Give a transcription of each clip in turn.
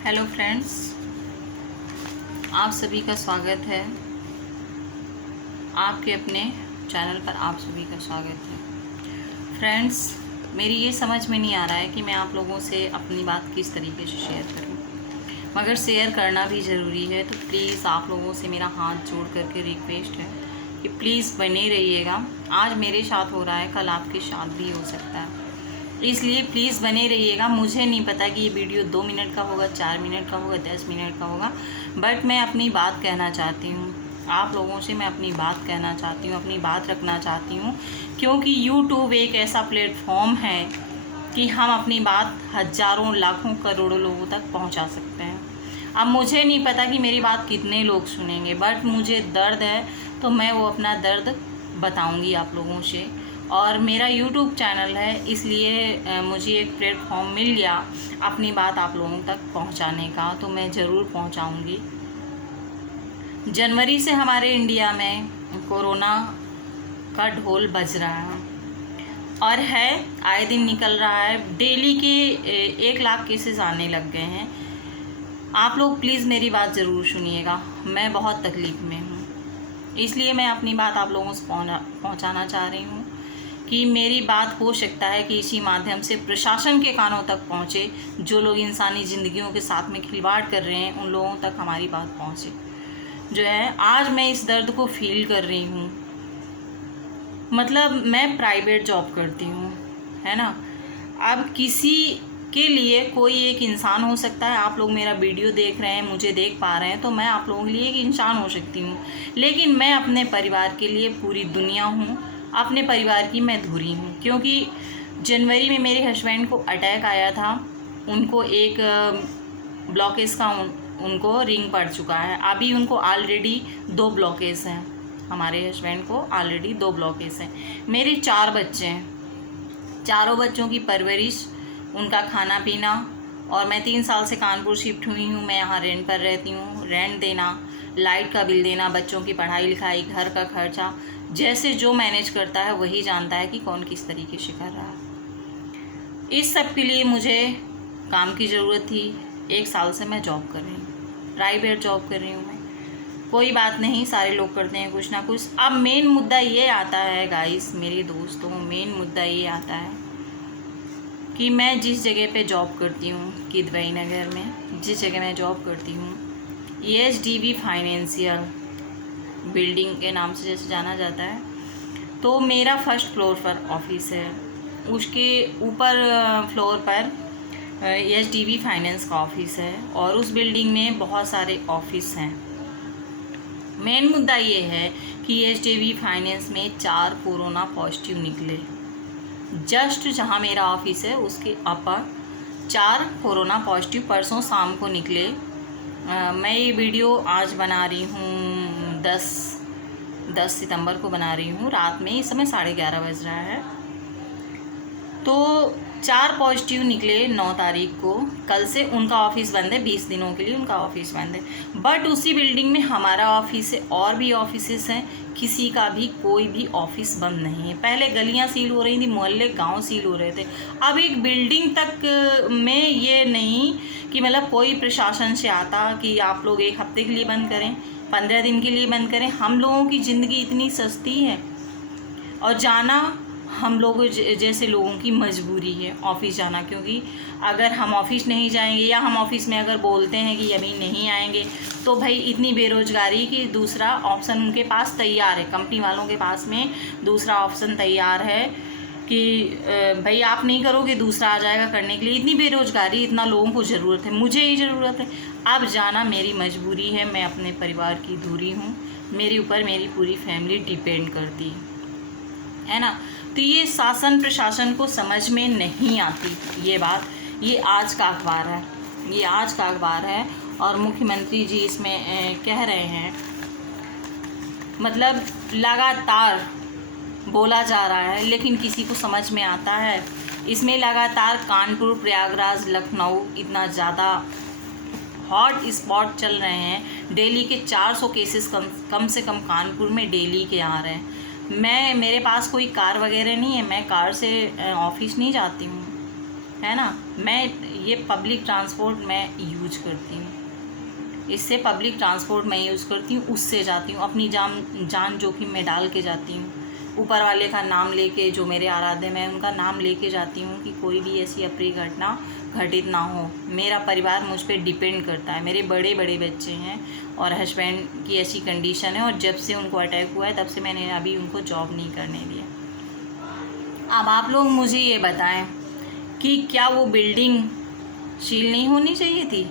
Hello friends, आप सभी का स्वागत है। आपके अपने चैनल पर आप सभी का स्वागत है। फ्रेंड्स, मेरी ये समझ में नहीं आ रहा है कि मैं आप लोगों से अपनी बात किस तरीके से शेयर करूं, मगर शेयर करना भी ज़रूरी है। तो प्लीज़ आप लोगों से मेरा हाथ जोड़ करके रिक्वेस्ट है कि प्लीज़ बने रहिएगा। आज मेरे साथ हो रहा है, कल आपके साथ भी हो सकता है, इसलिए प्लीज़ बने रहिएगा। मुझे नहीं पता कि ये वीडियो 2 मिनट का होगा, 4 मिनट का होगा, 10 मिनट का होगा, बट मैं अपनी बात कहना चाहती हूँ। आप लोगों से मैं अपनी बात कहना चाहती हूँ, अपनी बात रखना चाहती हूँ, क्योंकि यूट्यूब एक ऐसा प्लेटफॉर्म है कि हम अपनी बात हज़ारों, लाखों, करोड़ों लोगों तक पहुँचा सकते हैं। अब मुझे नहीं पता कि मेरी बात कितने लोग सुनेंगे, बट मुझे दर्द है तो मैं वो अपना दर्द बताऊँगी आप लोगों से। और मेरा यूट्यूब चैनल है, इसलिए मुझे एक प्लेटफॉर्म मिल गया अपनी बात आप लोगों तक पहुंचाने का, तो मैं ज़रूर पहुंचाऊंगी। जनवरी से हमारे इंडिया में कोरोना का ढोल बज रहा है और है आए दिन निकल रहा है। डेली के 1 लाख केसेस आने लग गए हैं। आप लोग प्लीज़ मेरी बात ज़रूर सुनिएगा। मैं बहुत तकलीफ़ में हूँ, इसलिए मैं अपनी बात आप लोगों से पहुँचाना चाह रही हूँ कि मेरी बात हो सकता है कि इसी माध्यम से प्रशासन के कानों तक पहुँचे। जो लोग इंसानी ज़िंदगियों के साथ में खिलवाड़ कर रहे हैं, उन लोगों तक हमारी बात पहुँचे। जो है, आज मैं इस दर्द को फील कर रही हूँ। मतलब मैं प्राइवेट जॉब करती हूँ, है ना। अब किसी के लिए कोई एक इंसान हो सकता है। आप लोग मेरा वीडियो देख रहे हैं, मुझे देख पा रहे हैं, तो मैं आप लोगों के लिए एक इंसान हो सकती हूँ, लेकिन मैं अपने परिवार के लिए पूरी दुनिया हूँ। अपने परिवार की मैं धुरी हूँ, क्योंकि जनवरी में मेरे हस्बैंड को अटैक आया था। उनको एक ब्लॉकेज का उनको रिंग पड़ चुका है। अभी उनको ऑलरेडी 2 ब्लॉकेज हैं। हमारे हस्बैंड को ऑलरेडी 2 ब्लॉकेज हैं। मेरे 4 बच्चे हैं, चारों बच्चों की परवरिश, उनका खाना पीना, और मैं 3 साल से कानपुर शिफ्ट हुई हूँ। मैं यहाँ रेंट पर रहती हूँ। रेंट देना, लाइट का बिल देना, बच्चों की पढ़ाई लिखाई, घर का खर्चा, जैसे जो मैनेज करता है वही जानता है कि कौन किस तरीके से कर रहा है। इस सब के लिए मुझे काम की ज़रूरत थी। 1 साल से मैं जॉब कर रही हूँ, प्राइवेट जॉब कर रही हूँ मैं। कोई बात नहीं, सारे लोग करते हैं कुछ ना कुछ। अब मेन मुद्दा ये आता है गाइस, मेरे दोस्तों, मेन मुद्दा ये आता है कि मैं जिस जगह पे जॉब करती हूँ, किदवई नगर में जिस जगह मैं जॉब करती हूँ, ESDV फाइनेंशियल बिल्डिंग के नाम से जैसे जाना जाता है, तो मेरा फर्स्ट फ्लोर पर ऑफिस है। उसके ऊपर फ्लोर पर ESDV फाइनेंस का ऑफिस है, और उस बिल्डिंग में बहुत सारे ऑफिस हैं। मेन मुद्दा ये है कि ESDV फाइनेंस में 4 कोरोना पॉजिटिव निकले। जस्ट जहाँ मेरा ऑफिस है उसके अपर 4 कोरोना पॉजिटिव परसों शाम को निकले। मैं ये वीडियो आज बना रही हूँ, 10 सितंबर को बना रही हूँ, रात में। इस समय 11:30 बज रहा है। तो 4 पॉजिटिव निकले 9 तारीख को। कल से उनका ऑफिस बंद है, 20 दिनों के लिए उनका ऑफिस बंद है। बट उसी बिल्डिंग में हमारा ऑफिस है, और भी ऑफिसेस हैं। किसी का भी कोई भी ऑफिस बंद नहीं है। पहले गलियां सील हो रही थी, मोहल्ले, गांव सील हो रहे थे। अब एक बिल्डिंग तक में ये नहीं कि मतलब कोई प्रशासन से आता कि आप लोग 1 हफ्ते के लिए बंद करें, 15 दिन के लिए बंद करें। हम लोगों की ज़िंदगी इतनी सस्ती है, और जाना हम लोगों जैसे लोगों की मजबूरी है ऑफिस जाना। क्योंकि अगर हम ऑफिस नहीं जाएंगे, या हम ऑफिस में अगर बोलते हैं कि अभी नहीं आएंगे, तो भाई इतनी बेरोज़गारी कि दूसरा ऑप्शन उनके पास तैयार है। कंपनी वालों के पास में दूसरा ऑप्शन तैयार है कि भाई आप नहीं करोगे, दूसरा आ जाएगा करने के लिए। इतनी बेरोज़गारी, इतना लोगों को ज़रूरत है, मुझे ही ज़रूरत है। अब जाना मेरी मजबूरी है। मैं अपने परिवार की दूरी हूँ, मेरे ऊपर मेरी पूरी फैमिली डिपेंड करती है ना। तो ये शासन प्रशासन को समझ में नहीं आती ये बात। ये आज का अखबार है, ये आज का अखबार है, और मुख्यमंत्री जी इसमें कह रहे हैं, मतलब लगातार बोला जा रहा है, लेकिन किसी को समझ में आता है। इसमें लगातार कानपुर, प्रयागराज, लखनऊ इतना ज़्यादा हॉट स्पॉट चल रहे हैं। डेली के 400 केसेस कम से कम कानपुर में डेली के आ रहे हैं। मेरे पास कोई कार वगैरह नहीं है, मैं कार से ऑफिस नहीं जाती हूँ। है ना। मैं ये पब्लिक ट्रांसपोर्ट मैं यूज करती हूँ, इससे पब्लिक ट्रांसपोर्ट मैं यूज़ करती हूँ, उससे जाती हूँ, अपनी जान जोखिम में डाल के जाती हूँ। ऊपर वाले का नाम लेके, जो मेरे आराध्य मैं उनका नाम लेके जाती हूँ कि कोई भी ऐसी अप्रिय घटना घटित ना हो। मेरा परिवार मुझ पर डिपेंड करता है, मेरे बड़े बड़े बच्चे हैं और हस्बैंड की ऐसी कंडीशन है, और जब से उनको अटैक हुआ है तब से मैंने अभी उनको जॉब नहीं करने दिया। अब आप लोग मुझे ये बताएं कि क्या वो बिल्डिंग सील नहीं होनी चाहिए थी?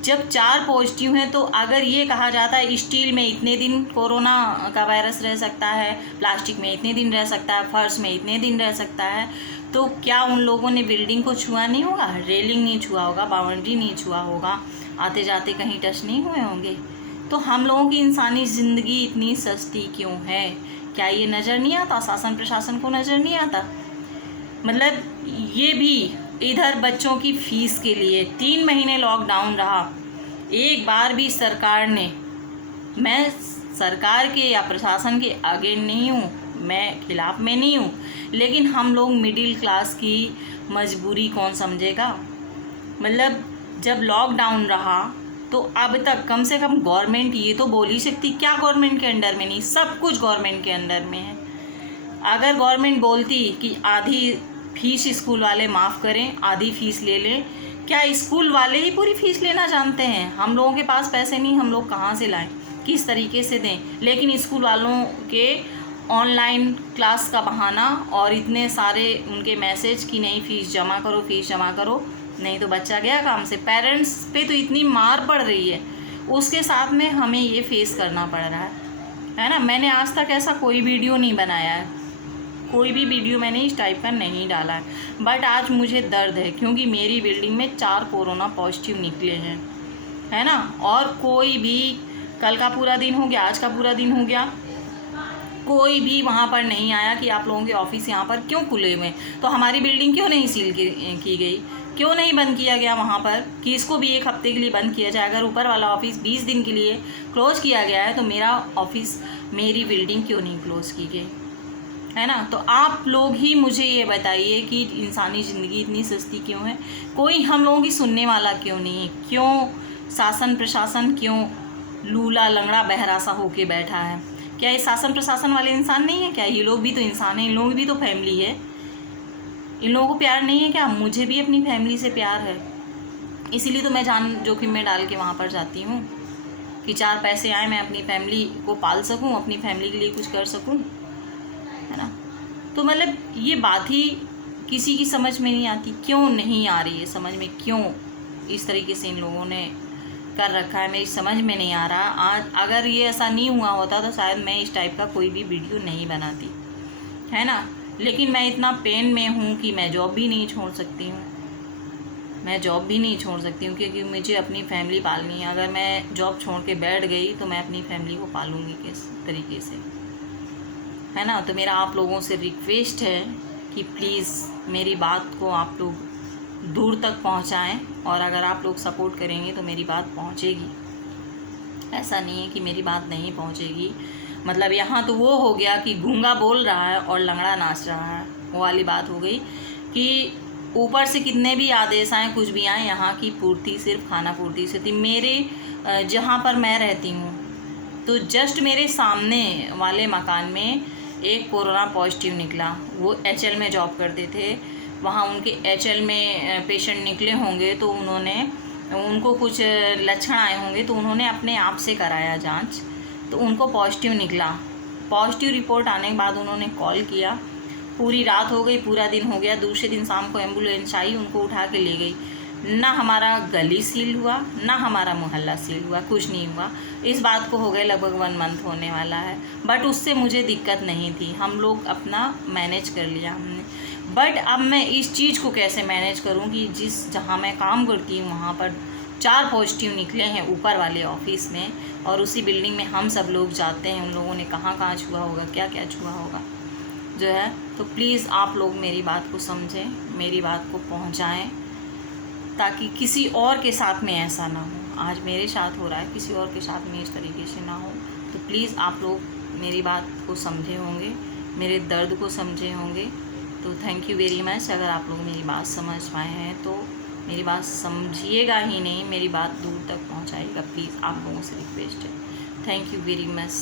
जब 4 पॉजिटिव हैं, तो अगर ये कहा जाता है स्टील में इतने दिन कोरोना का वायरस रह सकता है, प्लास्टिक में इतने दिन रह सकता है, फर्श में इतने दिन रह सकता है, तो क्या उन लोगों ने बिल्डिंग को छुआ नहीं होगा, रेलिंग नहीं छुआ होगा, बाउंड्री नहीं छुआ होगा, आते जाते कहीं टच नहीं हुए होंगे? तो हम लोगों की इंसानी ज़िंदगी इतनी सस्ती क्यों है? क्या ये नज़र नहीं आता? शासन प्रशासन को नज़र नहीं आता? मतलब ये भी इधर बच्चों की फ़ीस के लिए 3 महीने लॉकडाउन रहा, एक बार भी सरकार ने, मैं सरकार के या प्रशासन के आगे नहीं हूँ, मैं खिलाफ में नहीं हूँ, लेकिन हम लोग मिडिल क्लास की मजबूरी कौन समझेगा? मतलब जब लॉकडाउन रहा तो अब तक कम से कम गवर्नमेंट ये तो बोल ही सकती, क्या गवर्नमेंट के अंडर में नहीं, सब कुछ गवर्नमेंट के अंडर में है। अगर गवर्नमेंट बोलती कि आधी फीस स्कूल वाले माफ़ करें, आधी फ़ीस ले लें, क्या स्कूल वाले ही पूरी फ़ीस लेना जानते हैं? हम लोगों के पास पैसे नहीं, हम लोग कहाँ से लाएं, किस तरीके से दें? लेकिन स्कूल वालों के ऑनलाइन क्लास का बहाना और इतने सारे उनके मैसेज कि नहीं फ़ीस जमा करो, फ़ीस जमा करो, नहीं तो बच्चा गया काम से। पेरेंट्स पे तो इतनी मार पड़ रही है, उसके साथ में हमें ये फेस करना पड़ रहा है ना। मैंने आज तक ऐसा कोई वीडियो नहीं बनाया है, कोई भी वीडियो मैंने इस टाइप का नहीं डाला है, बट आज मुझे दर्द है क्योंकि मेरी बिल्डिंग में 4 कोरोना पॉजिटिव निकले हैं, है ना। और कोई भी, कल का पूरा दिन हो गया, आज का पूरा दिन हो गया, कोई भी वहाँ पर नहीं आया कि आप लोगों के ऑफिस यहाँ पर क्यों खुले हुए हैं, तो हमारी बिल्डिंग क्यों नहीं सील की गई, क्यों नहीं बंद किया गया वहाँ पर कि इसको भी 1 हफ्ते के लिए बंद किया जाए? अगर ऊपर वाला ऑफिस 20 दिन के लिए क्लोज़ किया गया है तो मेरा ऑफिस, मेरी बिल्डिंग क्यों नहीं क्लोज़ की गई, है ना। तो आप लोग ही मुझे ये बताइए कि इंसानी ज़िंदगी इतनी सस्ती क्यों है? कोई हम लोगों की सुनने वाला क्यों नहीं है? क्यों शासन प्रशासन क्यों लूला लंगड़ा बहरा सा होके बैठा है? क्या ये शासन प्रशासन वाले इंसान नहीं है क्या? ये लोग भी तो इंसान हैं, इन लोगों की भी तो फैमिली है, इन लोगों को प्यार नहीं है क्या? मुझे भी अपनी फैमिली से प्यार है, इसीलिए तो मैं जान जोखिम में डाल के वहाँ पर जाती हूँ कि 4 पैसे आए, मैं अपनी फैमिली को पाल सकूँ, अपनी फैमिली के लिए कुछ कर सकूँ, है ना। तो मतलब ये बात ही किसी की समझ में नहीं आती, क्यों नहीं आ रही है समझ में, क्यों इस तरीके से इन लोगों ने कर रखा है, मेरी समझ में नहीं आ रहा। आज अगर ये ऐसा नहीं हुआ होता तो शायद मैं इस टाइप का कोई भी वीडियो नहीं बनाती, है ना। लेकिन मैं इतना पेन में हूँ कि मैं जॉब भी नहीं छोड़ सकती हूँ, मैं जॉब भी नहीं छोड़ सकती हूँ क्योंकि मुझे अपनी फैमिली पालनी है। अगर मैं जॉब छोड़ के बैठ गई तो मैं अपनी फैमिली को पालूँगी किस तरीके से, है ना। तो मेरा आप लोगों से रिक्वेस्ट है कि प्लीज़ मेरी बात को आप लोग दूर तक पहुंचाएं, और अगर आप लोग सपोर्ट करेंगे तो मेरी बात पहुंचेगी। ऐसा नहीं है कि मेरी बात नहीं पहुंचेगी। मतलब यहाँ तो वो हो गया कि गूंगा बोल रहा है और लंगड़ा नाच रहा है, वो वाली बात हो गई कि ऊपर से कितने भी आदेश आएँ, कुछ भी आए, यहाँ की पूर्ति सिर्फ खाना पूर्ति से थी। मेरे जहाँ पर मैं रहती हूँ तो जस्ट मेरे सामने वाले मकान में एक कोरोना पॉजिटिव निकला। वो HL में जॉब करते थे, वहाँ उनके HL में पेशेंट निकले होंगे तो उनको कुछ लक्षण आए होंगे तो उन्होंने अपने आप से कराया जांच, तो उनको पॉजिटिव निकला। पॉजिटिव रिपोर्ट आने के बाद उन्होंने कॉल किया, पूरी रात हो गई, पूरा दिन हो गया, दूसरे दिन शाम को एम्बुलेंस आई, उनको उठा के ले गई। ना हमारा गली सील हुआ, ना हमारा मोहल्ला सील हुआ, कुछ नहीं हुआ। इस बात को हो गए लगभग 1 मंथ होने वाला है, बट उससे मुझे दिक्कत नहीं थी, हम लोग अपना मैनेज कर लिया हमने। बट अब मैं इस चीज़ को कैसे मैनेज करूं कि जहां मैं काम करती हूं वहां पर 4 पॉजिटिव निकले हैं ऊपर वाले ऑफिस में, और उसी बिल्डिंग में हम सब लोग जाते हैं, उन लोगों ने कहाँ कहाँ छुआ होगा, क्या क्या छुआ होगा जो है। तो प्लीज़ आप लोग मेरी बात को समझें, मेरी बात को पहुँचाएँ, ताकि किसी और के साथ में ऐसा ना हो। आज मेरे साथ हो रहा है, किसी और के साथ में इस तरीके से ना हो। तो प्लीज़ आप लोग मेरी बात को समझे होंगे, मेरे दर्द को समझे होंगे, तो थैंक यू वेरी मच। अगर आप लोग मेरी बात समझ पाए हैं तो मेरी बात समझिएगा ही नहीं, मेरी बात दूर तक पहुंचाइएगा प्लीज़, आप लोगों से रिक्वेस्ट है। Thank you very much.